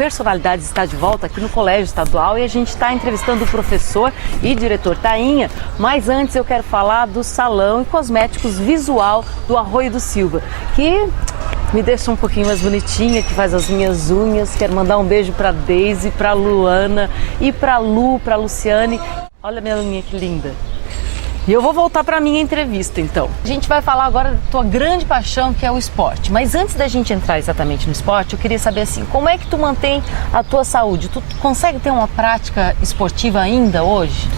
Personalidades está de volta aqui no Colégio Estadual e a gente está entrevistando o professor e diretor Tainha, mas antes eu quero falar do salão e cosméticos visual do Arroio do Silva, que me deixa um pouquinho mais bonitinha, que faz as minhas unhas. Quero mandar um beijo para Deise, para Luana e para Lu, para Luciane. Olha minha unha que linda. E eu vou voltar para a minha entrevista, então. A gente vai falar agora da tua grande paixão, que é o esporte. Mas antes da gente entrar exatamente no esporte, eu queria saber assim, como é que tu mantém a tua saúde? Tu consegue ter uma prática esportiva ainda hoje?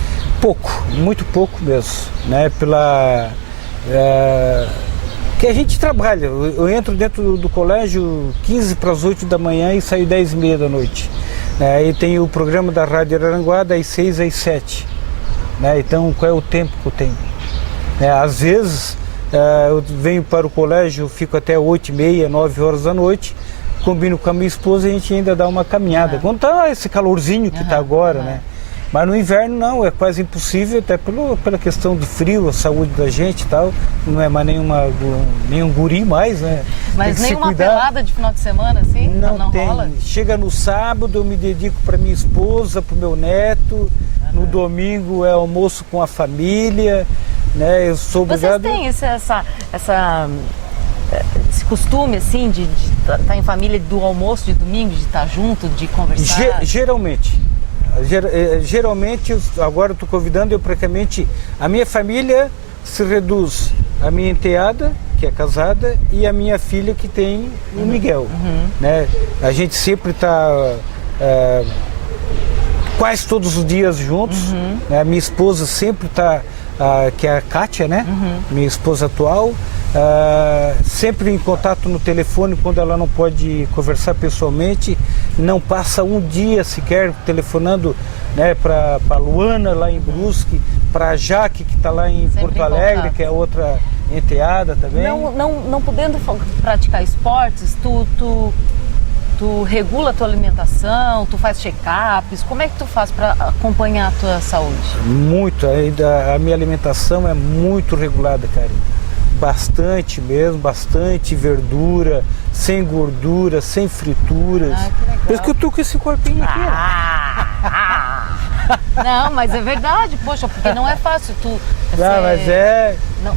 Pouco, muito pouco mesmo, né? Que a gente trabalha. Eu entro dentro do colégio 15 para as 8 da manhã e saio 10 e meia da noite. Aí tem o programa da Rádio Araranguá das 6 às 7. Então, qual é o tempo que eu tenho? Às vezes, eu venho para o colégio, fico até 8 e meia, 9 horas da noite, combino com a minha esposa e a gente ainda dá uma caminhada. Quando está esse calorzinho que está agora, né? Mas no inverno não, é quase impossível, até pela questão do frio, a saúde da gente e tal. Não é mais nenhum guri mais, né? Mas nem uma pelada de final de semana, assim? Não tem. Rola? Chega no sábado, eu me dedico para minha esposa, para o meu neto. No domingo é almoço com a família, né? Eu sou obrigado... Vocês têm esse costume, assim, de estar em família do almoço de domingo, de estar junto, de conversar? Geralmente, agora eu estou convidando, a minha família se reduz a minha enteada, que é casada, e a minha filha que tem o Miguel, né? A gente sempre está quase todos os dias juntos, né? A minha esposa sempre está, que é a Kátia, né? Minha esposa atual, sempre em contato no telefone quando ela não pode conversar pessoalmente, não passa um dia sequer telefonando, né, para a Luana lá em Brusque, para a Jaque que está lá em Porto Alegre, que é outra enteada também. Não podendo praticar esportes, tu regula a tua alimentação, tu faz check-ups, como é que tu faz para acompanhar a tua saúde? Muito, a minha alimentação é muito regulada, Karine. Bastante mesmo, bastante verdura, sem gordura, sem frituras. Que legal. Por isso que eu tô com esse corpinho aqui. Não, mas é verdade, poxa, porque não é fácil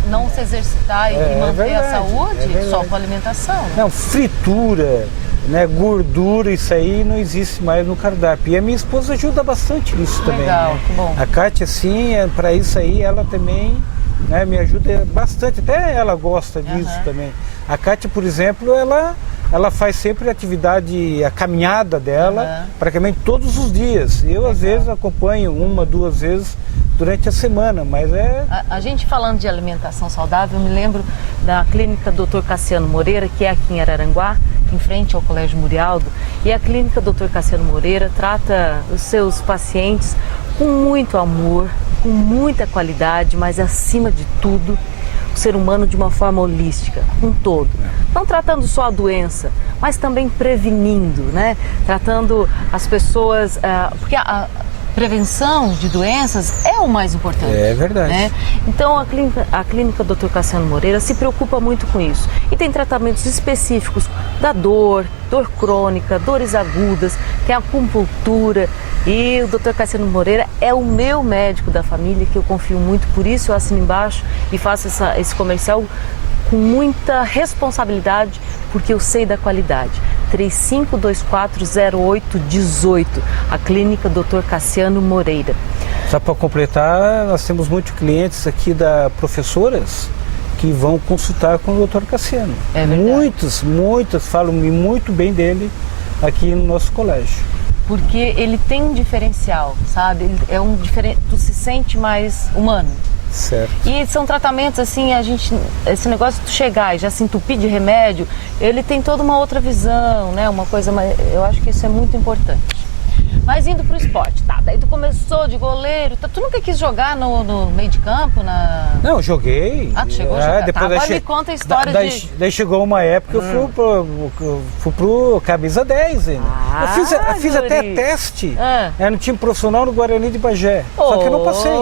não se exercitar e manter a saúde só com a alimentação. Né? Não, fritura, né, gordura, isso aí não existe mais no cardápio. E a minha esposa ajuda bastante nisso também. Legal, né? que bom. A Kátia, sim, para isso aí, ela também, né, me ajuda bastante. Até ela gosta disso também. A Kátia, por exemplo, ela faz sempre a caminhada dela, praticamente todos os dias. Eu, às vezes, acompanho 1, 2 vezes durante a semana, mas A gente falando de alimentação saudável, eu me lembro da clínica Dr. Cassiano Moreira, que é aqui em Araranguá, em frente ao Colégio Murialdo, e a clínica Dr. Cassiano Moreira trata os seus pacientes com muito amor, com muita qualidade, mas acima de tudo, o ser humano de uma forma holística, um todo. Não tratando só a doença, mas também prevenindo, né? Tratando as pessoas, porque a prevenção de doenças é o mais importante. É verdade. Né? Então a clínica Dr. Cassiano Moreira se preocupa muito com isso. E tem tratamentos específicos da dor crônica, dores agudas, tem acupuntura. E o Dr. Cassiano Moreira é o meu médico da família, que eu confio muito, por isso eu assino embaixo e faço esse comercial com muita responsabilidade, porque eu sei da qualidade. 35240818, a clínica Dr. Cassiano Moreira. Só para completar, nós temos muitos clientes aqui professoras que vão consultar com o Dr. Cassiano. É verdade. Muitas falam muito bem dele aqui no nosso colégio. Porque ele tem um diferencial, sabe? Tu se sente mais humano. Certo. E são tratamentos assim, esse negócio de tu chegar e já se entupir de remédio, ele tem toda uma outra visão, né? Uma coisa, eu acho que isso é muito importante. Mas indo pro esporte, tá? Daí tu começou de goleiro, tu nunca quis jogar no meio de campo? Não, joguei. Tu chegou a jogar. Depois agora me conta a história daí chegou uma época que eu fui pro camisa 10 ainda. Eu fiz até teste no time profissional no Guarani de Bagé, só que eu não passei.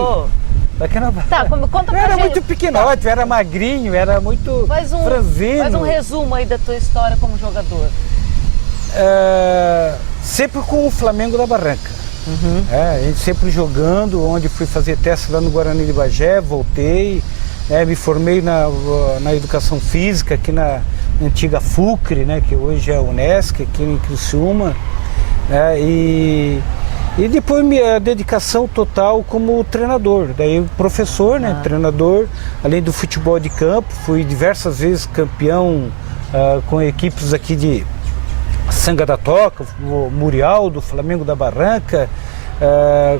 Tá, conta pra gente. Era muito pequenote, era magrinho, era muito franzino. Faz um resumo aí da tua história como jogador. sempre com o Flamengo da Barranca. A gente sempre jogando, onde fui fazer teste lá no Guarani de Bagé, voltei, me formei na educação física aqui na antiga FUCRE, né, que hoje é a Unesc, aqui em Criciúma, e depois minha dedicação total como treinador, daí professor, né, treinador, além do futebol de campo, fui diversas vezes campeão com equipes aqui de Sanga da Toca, o Murial, do Flamengo da Barranca,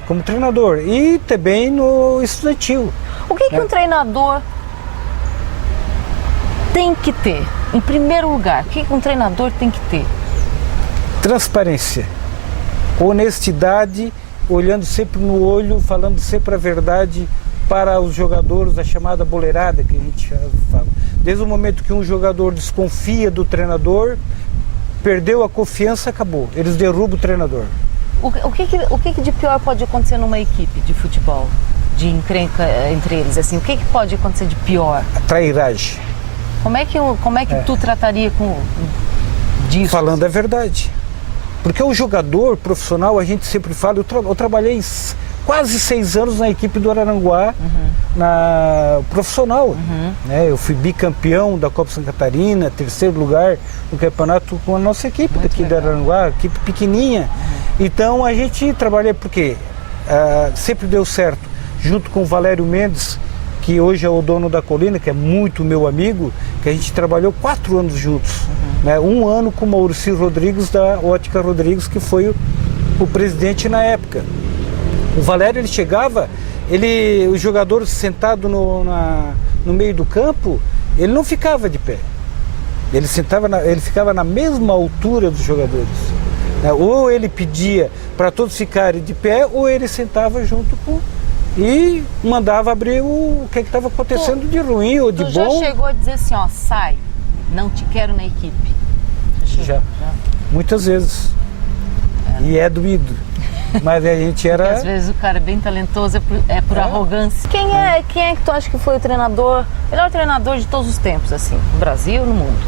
como treinador, e também no estudantil. O que um treinador tem que ter? Em primeiro lugar, o que um treinador tem que ter? Transparência, honestidade, olhando sempre no olho, falando sempre a verdade para os jogadores, a chamada boleirada que a gente fala. Desde o momento que um jogador desconfia do treinador, perdeu a confiança, acabou. Eles derrubam o treinador. O que de pior pode acontecer numa equipe de futebol? De encrenca entre eles, assim, o que pode acontecer de pior? A trairagem. Como é que tu trataria disso? Falando a verdade. Porque o jogador profissional, a gente sempre fala, eu trabalhei quase 6 anos na equipe do Araranguá, na profissional. Né? Eu fui bicampeão da Copa Santa Catarina, 3º lugar no campeonato com a nossa equipe daqui do Araranguá, equipe pequenininha. Então a gente trabalha porque sempre deu certo, junto com o Valério Mendes, que hoje é o dono da Colina, que é muito meu amigo, que a gente trabalhou 4 anos juntos. Né? 1 ano com o Mauricio Rodrigues, da Ótica Rodrigues, que foi o presidente na época. O Valério, ele chegava, os jogadores sentados no meio do campo, ele não ficava de pé. Ele ficava na mesma altura dos jogadores. Né? Ou ele pedia para todos ficarem de pé, ou ele sentava junto com... E mandava abrir o que estava acontecendo de ruim ou de bom. Tu já chegou a dizer assim, ó, sai, não te quero na equipe? Já. Muitas vezes. E é doído. Mas a gente era... Porque às vezes o cara é bem talentoso, é por arrogância. Quem é que tu acha que foi o melhor treinador de todos os tempos, assim, no Brasil e no mundo?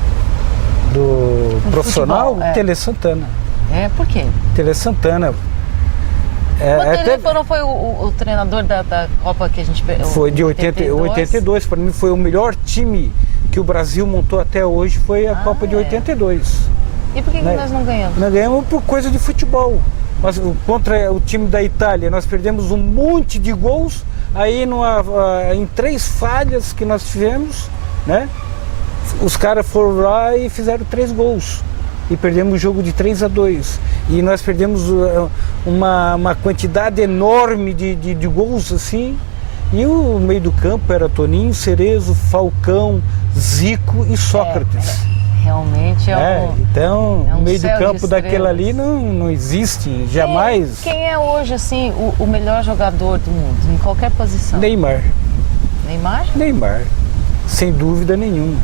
Do profissional? Futebol, Tele Santana. Por quê? Tele Santana. Ele não foi o treinador da Copa que a gente pegou? Foi de 82, para mim foi o melhor time que o Brasil montou até hoje, foi a Copa de 82. E por que nós não ganhamos? Nós ganhamos por coisa de futebol. Contra o time da Itália, nós perdemos um monte de gols, aí em 3 falhas que nós tivemos, né? Os caras foram lá e fizeram 3 gols. E perdemos o jogo de 3-2. E nós perdemos uma quantidade enorme de gols assim. E o meio do campo era Toninho, Cerezo, Falcão, Zico e Sócrates. Realmente então, o meio do campo daquele ali não existe, jamais. Quem é hoje assim o melhor jogador do mundo, em qualquer posição? Neymar. Neymar? Neymar, sem dúvida nenhuma.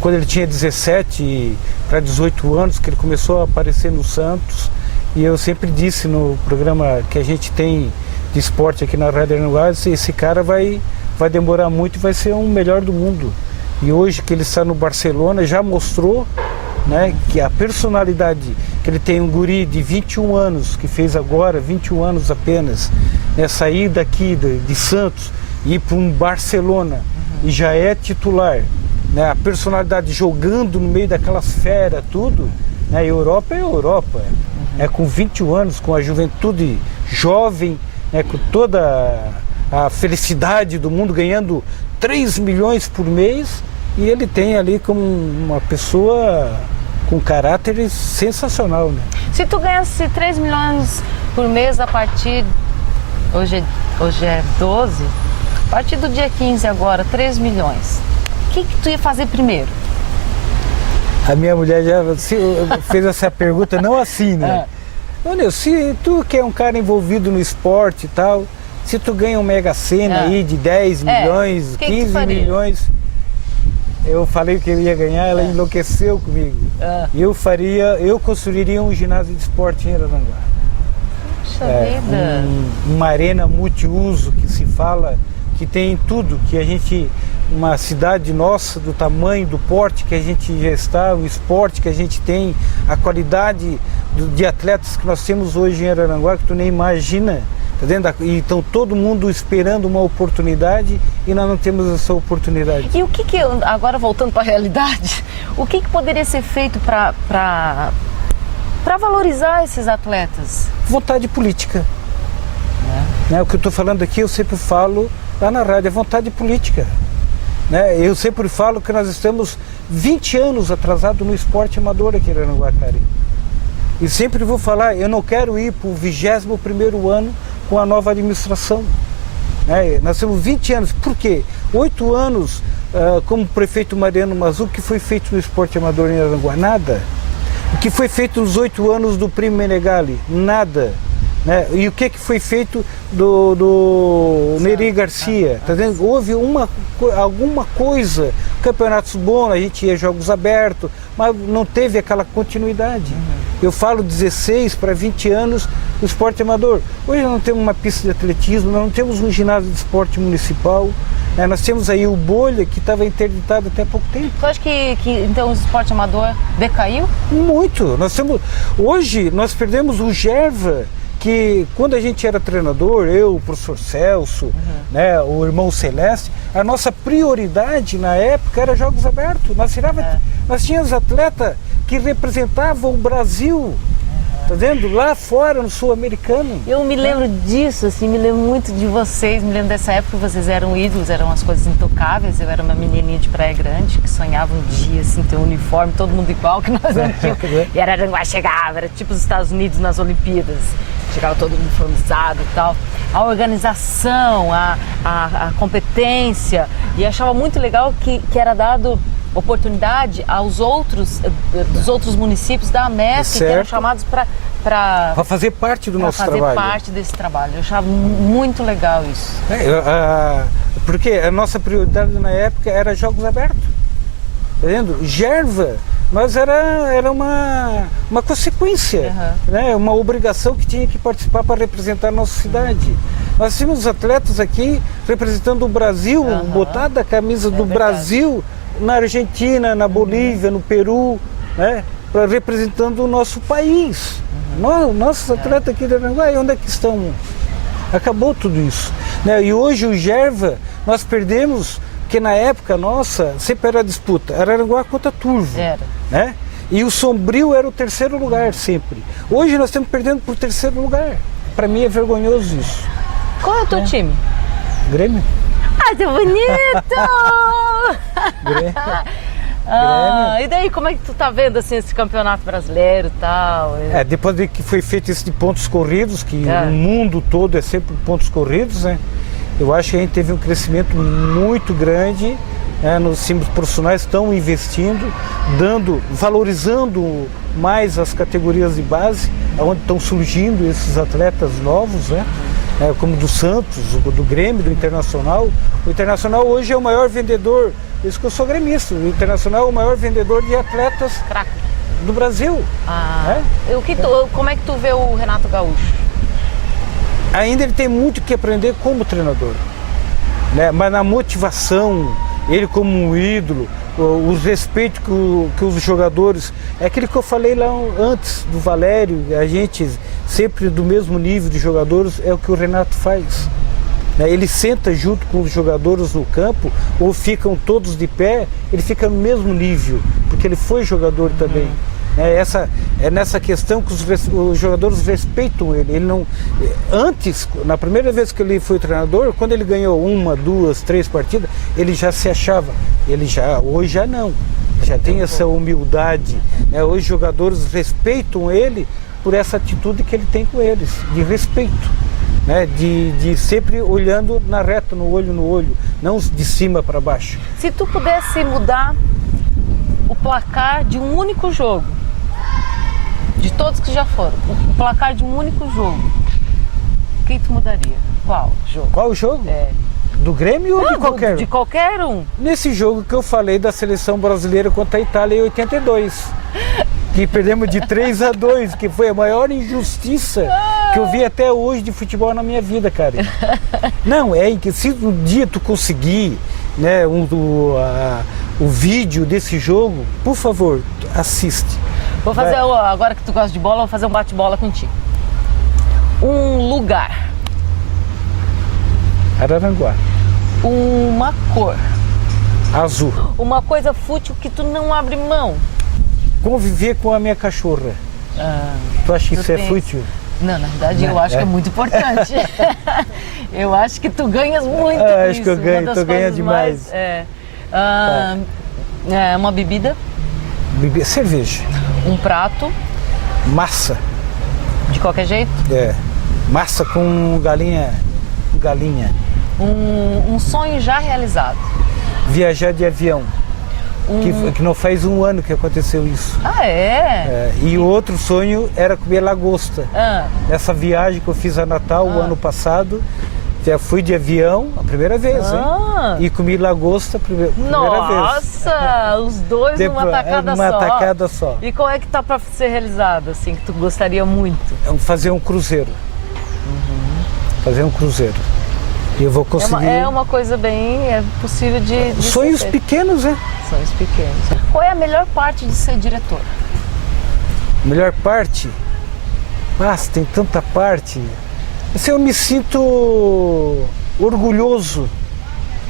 Quando ele tinha 17 para 18 anos, que ele começou a aparecer no Santos, e eu sempre disse no programa que a gente tem de esporte aqui na Rádio Araranguá, esse cara vai demorar muito e vai ser o melhor do mundo. E hoje que ele está no Barcelona, já mostrou, né, que a personalidade que ele tem, um guri de 21 anos, que fez agora 21 anos apenas, né, sair daqui de Santos e ir para um Barcelona e já é titular. Né, a personalidade jogando no meio daquelas feras, tudo, né, Europa é Europa. Com 21 anos, com a juventude jovem, né, com toda a felicidade do mundo, ganhando 3 milhões por mês, e ele tem ali como uma pessoa com caráter sensacional. Né? Se tu ganhasse 3 milhões por mês a partir, hoje é 12, a partir do dia 15 agora, 3 milhões. O que tu ia fazer primeiro? A minha mulher já fez essa pergunta, não assim, né? Olha, se tu que é um cara envolvido no esporte e tal, se tu ganha um Mega Sena aí de 10 milhões, 15 milhões, eu falei que eu ia ganhar, ela enlouqueceu comigo. Eu construiria um ginásio de esporte em Araranguá. Puxa vida! Uma arena multiuso que se fala, que tem tudo, que a gente uma cidade nossa, do tamanho, do porte que a gente já está, o esporte que a gente tem, a qualidade de atletas que nós temos hoje em Araranguá, que tu nem imagina, tá vendo? E então todo mundo esperando uma oportunidade e nós não temos essa oportunidade. E o que agora voltando para a realidade, o que poderia ser feito para valorizar esses atletas? Vontade política. O que eu estou falando aqui, eu sempre falo lá na rádio, é vontade política. Eu sempre falo que nós estamos 20 anos atrasados no esporte amador aqui em Araranguá, cara. E sempre vou falar, eu não quero ir para o 21º ano com a nova administração. Nós temos 20 anos, por quê? 8 anos como prefeito Mariano Mazzucchi, o que foi feito no esporte amador em Araranguá? Nada. O que foi feito nos 8 anos do Primo Menegali? Nada. E o que foi feito do Neri Garcia? Tá vendo? Houve alguma coisa, campeonatos bons, a gente ia jogos abertos, mas não teve aquela continuidade. Eu falo 16 para 20 anos do esporte amador. Hoje nós não temos uma pista de atletismo, nós não temos um ginásio de esporte municipal. Nós temos aí o Bolha, que estava interditado até há pouco tempo. Você acha que então o esporte amador decaiu? Muito. Hoje nós perdemos o Gerva, que quando a gente era treinador, eu, o professor Celso, o irmão Celeste, a nossa prioridade na época era jogos abertos. Nós tínhamos atletas que representavam o Brasil, tá vendo? Lá fora, no Sul-Americano. Eu me lembro disso, assim, me lembro muito de vocês, me lembro dessa época, vocês eram ídolos, eram as coisas intocáveis. Eu era uma menininha de Praia Grande que sonhava um dia, assim, ter um uniforme, todo mundo igual, que nós não tínhamos. E Araranguá chegava, era tipo os Estados Unidos nas Olimpíadas. Chegava todo uniformizado e tal. A organização, a competência. E achava muito legal que era dado oportunidade dos outros municípios da Amesp, que eram chamados para fazer parte do nosso trabalho. Para fazer parte desse trabalho. Eu achava muito legal isso. Porque a nossa prioridade na época era jogos abertos. Tá vendo? Gerva, nós era uma consequência, uma obrigação que tinha que participar para representar a nossa cidade. Nós tínhamos atletas aqui representando o Brasil, botada a camisa do Brasil na Argentina, na Bolívia, no Peru, representando o nosso país. Nossos atletas aqui de Araranguá, onde é que estão? Acabou tudo isso. E hoje o Gerva, nós perdemos, porque na época nossa, sempre era disputa, Araranguá contra Turvo. E o Sombrio era o 3º lugar sempre. Hoje nós estamos perdendo por 3º lugar. Para mim é vergonhoso isso. Qual é o teu time? Grêmio. Ah, que bonito! Grêmio. E daí, como é que tu tá vendo assim, esse campeonato brasileiro e tal? Depois de que foi feito esse de pontos corridos, que o mundo todo é sempre pontos corridos, eu acho que a gente teve um crescimento muito grande, nos times profissionais estão investindo, valorizando mais as categorias de base, onde estão surgindo esses atletas novos, como do Santos, do Grêmio, do Internacional. O Internacional hoje é o maior vendedor, isso que eu sou gremista, o Internacional é o maior vendedor de atletas do Brasil. Como é que tu vê o Renato Gaúcho? Ainda ele tem muito que aprender como treinador, mas na motivação, ele como um ídolo, o respeito que os jogadores, é aquilo que eu falei lá antes do Valério, a gente sempre do mesmo nível de jogadores, é o que o Renato faz. Ele senta junto com os jogadores no campo, ou ficam todos de pé, ele fica no mesmo nível, porque ele foi jogador também. É nessa questão que os jogadores respeitam ele. Ele não, antes, na primeira vez que ele foi treinador, quando ele ganhou 1, 2, 3 partidas, ele já se achava. Hoje já não. Já tem essa humildade. Hoje os jogadores respeitam ele por essa atitude que ele tem com eles, de respeito. De sempre olhando na reta, no olho, não de cima para baixo. Se tu pudesse mudar o placar de um único jogo, de todos que já foram, o placar de um único jogo, o que tu mudaria? Qual jogo? Qual jogo? Do Grêmio ou de qualquer um? De qualquer um. Nesse jogo que eu falei da seleção brasileira contra a Itália em 82. Que perdemos de 3-2, que foi a maior injustiça que eu vi até hoje de futebol na minha vida, cara. Não, que se um dia tu conseguir né, o vídeo desse jogo, por favor, assiste. Vou fazer, agora que tu gosta de bola, vou fazer um bate-bola contigo. Um lugar. Araranguá. Uma cor. Azul. Uma coisa fútil que tu não abre mão. Conviver com a minha cachorra. Tu acha que isso é fútil? Não, na verdade eu acho que é muito importante. Eu acho que tu ganhas muito com acho isso. Que eu ganho, tu ganha demais. Uma bebida. Cerveja. Um prato. Massa. De qualquer jeito? Massa com galinha. Um sonho já realizado. Viajar de avião. Que não faz um ano que aconteceu isso. E o outro sonho era comer lagosta. Essa viagem que eu fiz a Natal o ano passado, já fui de avião a primeira vez, hein? E comi lagosta a primeira vez. Nossa, os dois numa tacada só. E qual é que tá para ser realizado, assim, que tu gostaria muito? Fazer um cruzeiro. Fazer um cruzeiro. E eu vou conseguir. É uma coisa bem possível de sonhos pequenos, né? Sonhos pequenos. Qual é a melhor parte de ser diretor? Melhor parte? Nossa, tem tanta parte. Assim, eu me sinto orgulhoso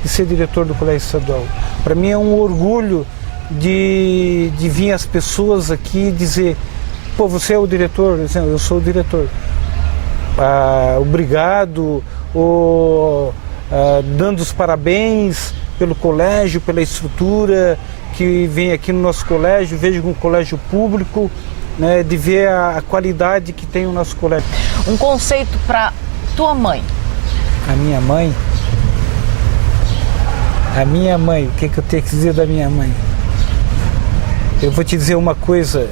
de ser diretor do Colégio Estadual. Para mim é um orgulho de vir as pessoas aqui dizer: pô, você é o diretor? Eu sou o diretor. Obrigado, dando os parabéns pelo colégio, pela estrutura que vem aqui no nosso colégio, vejo um colégio público, né, de ver a qualidade que tem o nosso colégio. Um conceito para tua mãe. A minha mãe? O que eu tenho que dizer da minha mãe? Eu vou te dizer uma coisa,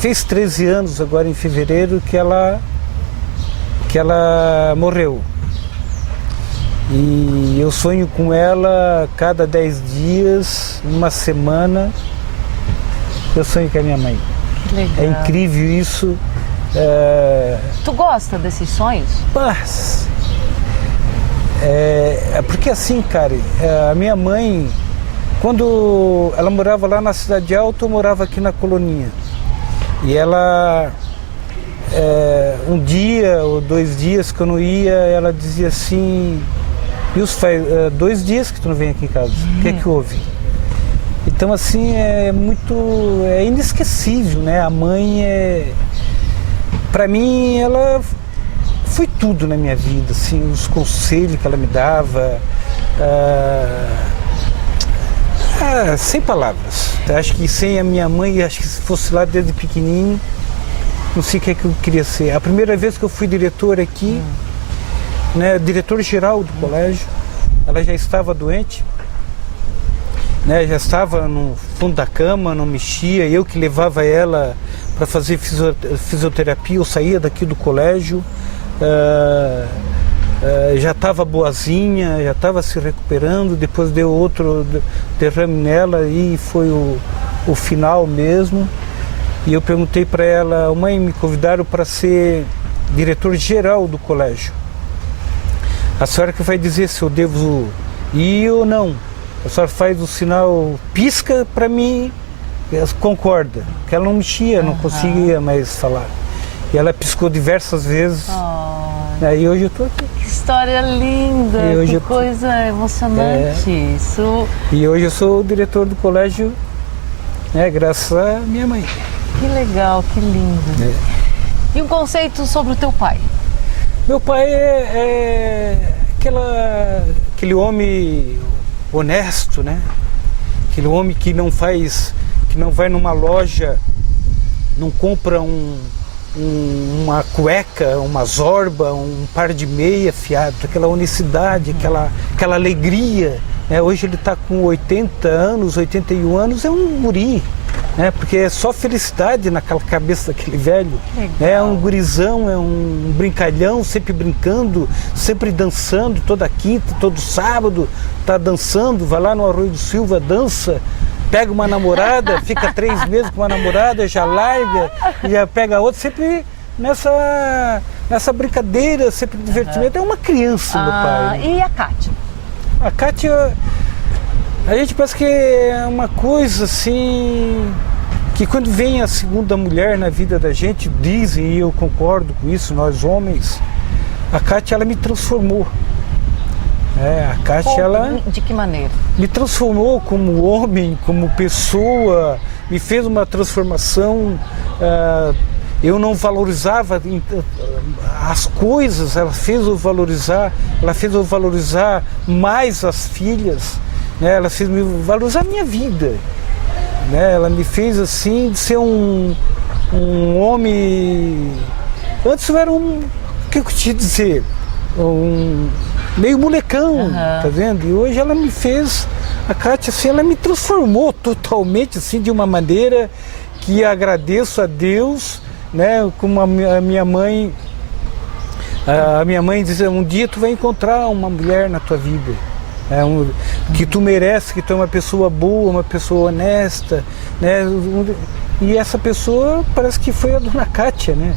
fez 13 anos agora em fevereiro que ela morreu. E eu sonho com ela cada 10 dias, uma semana, eu sonho com a minha mãe. Que legal. É incrível isso. Tu gosta desses sonhos? Mas, porque assim, cara, a minha mãe, quando ela morava lá na Cidade Alta, eu morava aqui na Coloninha. E ela, um dia ou 2 dias que eu não ia, ela dizia assim: Wilson, faz 2 dias que tu não vem aqui em casa, o que é que houve? Então assim, é inesquecível, né? A mãe para mim, ela foi tudo na minha vida, assim, os conselhos que ela me dava, sem palavras. Acho que sem a minha mãe, acho que se fosse lá desde pequenininho, não sei o que é que eu queria ser. A primeira vez que eu fui diretor aqui, né, diretor-geral do colégio, ela já estava doente, né, já estava no fundo da cama, não mexia, eu que levava ela para fazer fisioterapia, eu saía daqui do colégio, já estava boazinha, já estava se recuperando, depois deu outro derrame nela e foi o final mesmo. E eu perguntei para ela: mãe, me convidaram para ser diretor-geral do colégio. A senhora que vai dizer se eu devo ir ou não. A senhora faz o sinal, pisca para mim, concorda. Porque ela não mexia, não conseguia mais falar. E ela piscou diversas vezes. E hoje eu estou aqui. Que história linda, que coisa emocionante. Isso. E hoje eu sou o diretor do colégio, graças à minha mãe. Que legal, que lindo. E um conceito sobre o teu pai? Meu pai é aquele homem honesto, né? Aquele homem que não vai numa loja, não compra uma cueca, uma zorba, um par de meia fiado, aquela honestidade, aquela alegria. Hoje ele está com 80 anos, 81 anos, é um guri, né? Porque é só felicidade naquela cabeça daquele velho. É um gurizão, é um brincalhão, sempre brincando, sempre dançando, toda quinta, todo sábado, está dançando, vai lá no Arroio do Silva, dança, pega uma namorada, fica 3 meses com uma namorada, já larga, já pega outra, sempre nessa brincadeira, sempre divertimento. É uma criança, meu pai. E a Kátia? A Kátia, a gente pensa que é uma coisa assim, que quando vem a segunda mulher na vida da gente, dizem, e eu concordo com isso, nós homens, a Kátia, ela me transformou. A Kátia, ela... De que maneira? Me transformou como homem, como pessoa, me fez uma transformação. Eu não valorizava as coisas, ela fez eu valorizar mais as filhas, né? Ela fez me valorizar a minha vida, né? Ela me fez assim de ser um homem. Antes eu era o que eu te dizer, meio molecão, tá vendo? E hoje ela me fez, a Kátia, assim, ela me transformou totalmente, assim, de uma maneira que agradeço a Deus, né? Como a minha mãe dizia, um dia tu vai encontrar uma mulher na tua vida, que tu merece, que tu é uma pessoa boa, uma pessoa honesta, né? E essa pessoa parece que foi a dona Kátia, né?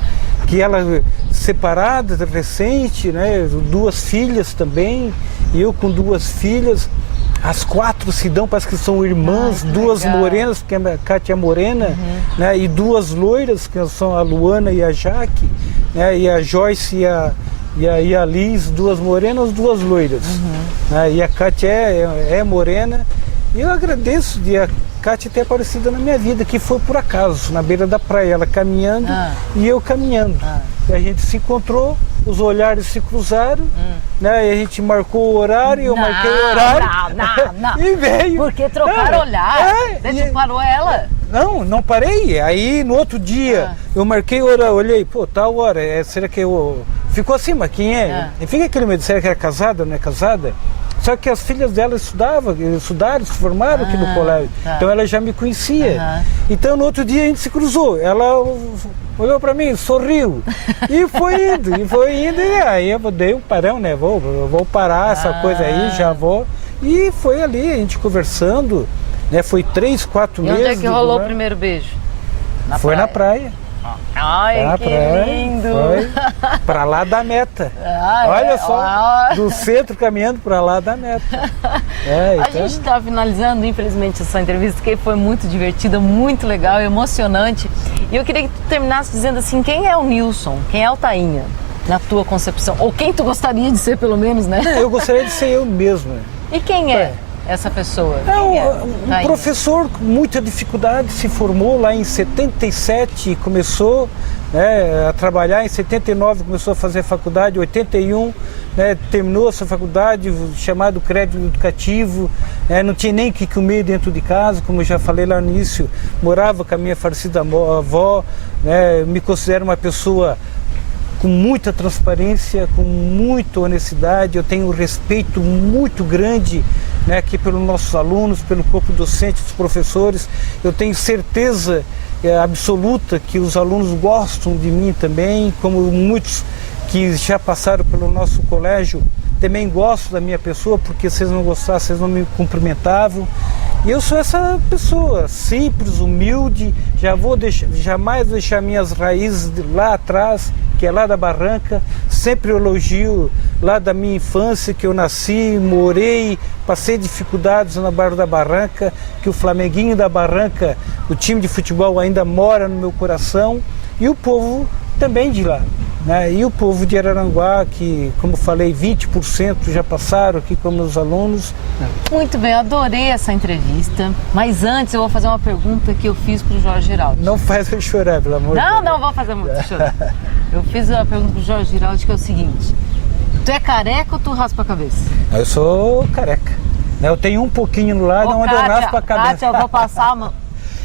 Que ela separada, recente, né? 2 filhas também, e eu com 2 filhas, as 4 se dão, parece que são irmãs, 2 morenas, porque a Kátia é morena, né? E 2 loiras, que são a Luana e a Jaque, né? E a Joyce e a Liz, 2 morenas, 2 loiras, né? E a Kátia é morena, e eu agradeço de a Kátia ter aparecido na minha vida, que foi por acaso, na beira da praia, ela caminhando e eu caminhando. E a gente se encontrou, os olhares se cruzaram, né? E a gente marcou o horário, eu marquei o horário. Não. E veio. Porque trocaram olhar. Você parou ela? Não parei. Aí no outro dia eu marquei o horário, olhei, pô, tal hora, será que eu... Ficou assim, mas quem é? E fica aquele medo, será que era casada, não é casada? Só que as filhas dela estudaram, se formaram aqui no colégio. Então ela já me conhecia. Então no outro dia a gente se cruzou. Ela olhou para mim, sorriu. E foi indo. E aí eu dei um parão, né? Vou parar essa coisa aí, já vou. E foi ali, a gente conversando, né? Foi 3, 4 meses. E onde é que rolou o primeiro beijo? Foi na praia. Ai, que lindo! Foi pra lá da meta. Olha só, do centro caminhando pra lá da meta. A gente está finalizando, infelizmente, essa entrevista, que foi muito divertida, muito legal, emocionante. E eu queria que tu terminasse dizendo assim, quem é o Nilson? Quem é o Tainha, na tua concepção? Ou quem tu gostaria de ser, pelo menos, né? Eu gostaria de ser eu mesmo. E quem é essa pessoa? Um professor com muita dificuldade, se formou lá em 77, começou, né, a trabalhar, em 79 começou a fazer faculdade, em 81, né, terminou essa faculdade, chamado crédito educativo, não tinha nem o que comer dentro de casa, como eu já falei lá no início, morava com a minha falecida avó, né, me considero uma pessoa com muita transparência, com muita honestidade, eu tenho um respeito muito grande, né, aqui pelos nossos alunos, pelo corpo docente, dos professores. Eu tenho certeza absoluta que os alunos gostam de mim também, como muitos que já passaram pelo nosso colégio também gostam da minha pessoa, porque se eles não gostassem, vocês não me cumprimentavam. E eu sou essa pessoa simples, humilde, jamais deixar minhas raízes lá atrás, que é lá da Barranca, sempre elogio lá da minha infância, que eu nasci, morei, passei dificuldades na Barra da Barranca, que o Flamenguinho da Barranca, o time de futebol ainda mora no meu coração, e o povo também de lá, né? E o povo de Araranguá, que, como falei, 20% já passaram aqui como meus alunos. Muito bem, eu adorei essa entrevista, mas antes eu vou fazer uma pergunta que eu fiz para o Jorge Giraldi. Não faz eu chorar, pelo amor de Deus. Não vou fazer muito chorar. Eu fiz uma pergunta para o Jorge Giraldi, que é o seguinte: tu é careca ou tu raspa a cabeça? Eu sou careca. Eu tenho um pouquinho no lado onde eu raspo a cabeça. Kátia, eu vou passar a mão.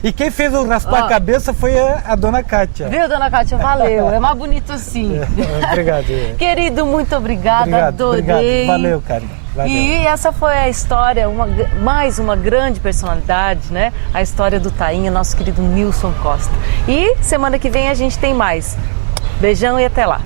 E quem fez eu raspar a cabeça foi a dona Kátia. Viu, dona Kátia? Valeu. É mais bonito assim. Obrigado. Querido, muito obrigada. Adorei. Obrigado. Valeu, Karen. Valeu. E essa foi a história, mais uma grande personalidade, né? A história do Tainha, nosso querido Nilson Costa. E semana que vem a gente tem mais. Beijão e até lá.